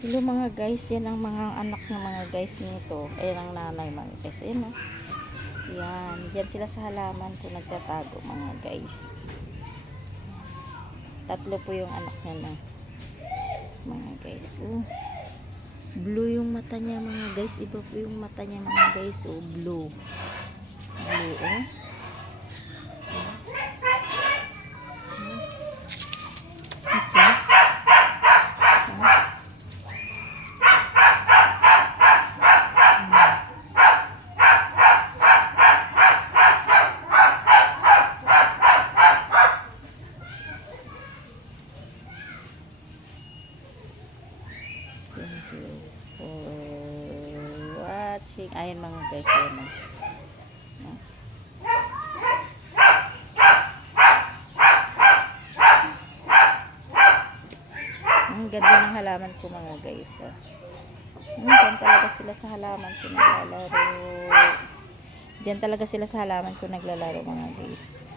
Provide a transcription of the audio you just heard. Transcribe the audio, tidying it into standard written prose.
Hello mga guys, yan ang mga anak ng mga guys nito. Ayan ang nanay mga guys. Ayan o. Yan. Diyan sila sa halaman ko nagtatago mga guys. Tatlo po yung anak niya na. Mga guys. Oh. Blue yung mata niya mga guys. Iba po yung mata niya mga guys. Oh, blue. Blue oh. Thank you for watching. Ayan mga guys, ayan. Ang ganda ng halaman ko mga guys. Diyan talaga sila sa halaman ko naglalaro. Diyan talaga sila sa halaman ko naglalaro mga guys.